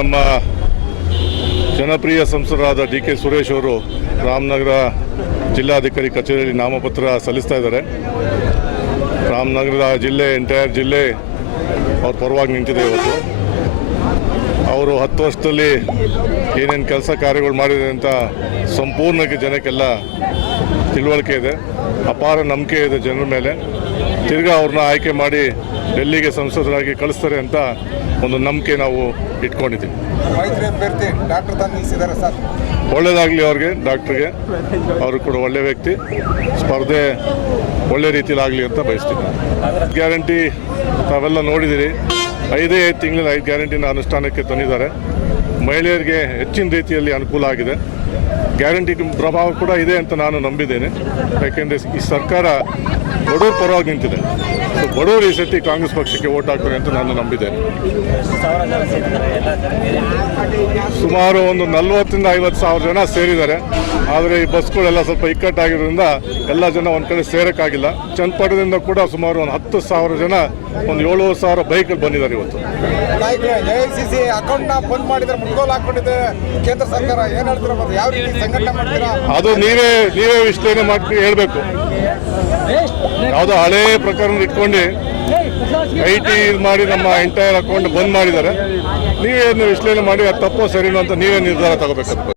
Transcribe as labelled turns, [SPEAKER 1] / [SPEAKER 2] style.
[SPEAKER 1] ನಮ್ಮ ಜನಪ್ರಿಯ ಸಂಸದರಾದ ಡಿ ಕೆ ಸುರೇಶ್ ಅವರು ರಾಮನಗರ ಜಿಲ್ಲಾಧಿಕಾರಿ ಕಚೇರಿಯಲ್ಲಿ ನಾಮಪತ್ರ ಸಲ್ಲಿಸ್ತಾ ಇದ್ದಾರೆ. ರಾಮನಗರದ ಜಿಲ್ಲೆ ಎಂಟೈರ್ ಜಿಲ್ಲೆ ಅವ್ರ ಪರವಾಗಿ ನಿಂತಿದೆ ಇವತ್ತು. ಅವರು ಹತ್ತು ವರ್ಷದಲ್ಲಿ ಏನೇನು ಕೆಲಸ ಕಾರ್ಯಗಳು ಮಾಡಿದೆ ಅಂತ ಸಂಪೂರ್ಣಕ್ಕೆ ಜನಕ್ಕೆಲ್ಲ ತಿಳುವಳಿಕೆ ಇದೆ. ಅಪಾರ ನಂಬಿಕೆ ಇದೆ ಜನರ ಮೇಲೆ. ತಿರ್ಗಾ ಅವ್ರನ್ನ ಆಯ್ಕೆ ಮಾಡಿ ಡೆಲ್ಲಿಗೆ ಸಂಸದರಾಗಿ ಕಳಿಸ್ತಾರೆ ಅಂತ ಒಂದು ನಂಬಿಕೆ ನಾವು ಇಟ್ಕೊಂಡಿದ್ದೀವಿ. ಒಳ್ಳೆಯದಾಗಲಿ ಅವ್ರಿಗೆ ಡಾಕ್ಟ್ರಿಗೆ. ಅವರು ಕೂಡ ಒಳ್ಳೆ ವ್ಯಕ್ತಿ. ಸ್ಪರ್ಧೆ ಒಳ್ಳೆ ರೀತಿಯಲ್ಲಿ ಆಗಲಿ ಅಂತ ಬಯಸ್ತೀನಿ. ಗ್ಯಾರಂಟಿ ತಾವೆಲ್ಲ ನೋಡಿದ್ದೀರಿ ಐದೇ ಐದು ತಿಂಗಳಲ್ಲಿ ಐದು ಗ್ಯಾರಂಟಿನ ಅನುಷ್ಠಾನಕ್ಕೆ ತಂದಿದ್ದಾರೆ. ಮಹಿಳೆಯರಿಗೆ ಹೆಚ್ಚಿನ ರೀತಿಯಲ್ಲಿ ಅನುಕೂಲ ಆಗಿದೆ. ಗ್ಯಾರಂಟಿ ಪ್ರಭಾವ ಕೂಡ ಇದೆ ಅಂತ ನಾನು ನಂಬಿದ್ದೇನೆ. ಯಾಕೆಂದರೆ ಈ ಸರ್ಕಾರ ಬಡವ್ರ ಪರವಾಗಿ ನಿಂತಿದೆ. ಸೊ ಬಡವರು ಈ ಸತಿ ಕಾಂಗ್ರೆಸ್ ಪಕ್ಷಕ್ಕೆ ಓಟ್ ಹಾಕ್ತಾರೆ ಅಂತ ನಾನು ನಂಬಿದ್ದೇನೆ. ಸುಮಾರು ಒಂದು ನಲ್ವತ್ತರಿಂದ ಐವತ್ತು ಸಾವಿರ ಜನ ಸೇರಿದ್ದಾರೆ. ಆದರೆ ಈ ಬಸ್ಗಳೆಲ್ಲ ಸ್ವಲ್ಪ ಇಕ್ಕಟ್ಟಾಗಿರೋದ್ರಿಂದ ಎಲ್ಲ ಜನ ಒಂದು ಕಡೆ ಸೇರೋಕ್ಕಾಗಿಲ್ಲ. ಚನ್ನಪಟ್ಟಣದಿಂದ ಕೂಡ ಸುಮಾರು ಒಂದು ಹತ್ತು ಸಾವಿರ ಜನ ಒಂದು ಏಳುವರೆ ಸಾವಿರ ಬೈಕಲ್ಲಿ ಬಂದಿದ್ದಾರೆ ಇವತ್ತು.
[SPEAKER 2] ಕೇಂದ್ರ ಸರ್ಕಾರ ಯಾವ ರೀತಿ ಸಂಘಟನೆ ಮಾಡ್ತೀರಾ?
[SPEAKER 1] ಅದು ನೀವೇ ನೀವೇ ವಿಶ್ಲೇಷಣೆ ಮಾಡಿ ಹೇಳಬೇಕು. ಯಾವುದೋ ಹಳೆ ಪ್ರಕರಣ ಇಟ್ಕೊಂಡು ಐ ಟಿ ಮಾಡಿ ನಮ್ಮ ಎಂಟೈರ್ ಅಕೌಂಟ್ ಬಂದ್ ಮಾಡಿದ್ದಾರೆ. ನೀವೇನು ವಿಶ್ಲೇಷಣೆ ಮಾಡಿ, ಅದು ತಪ್ಪೋ ಸರಿನೋ ಅಂತ ನೀವೇ ನಿರ್ಧಾರ ತಗೋಬೇಕು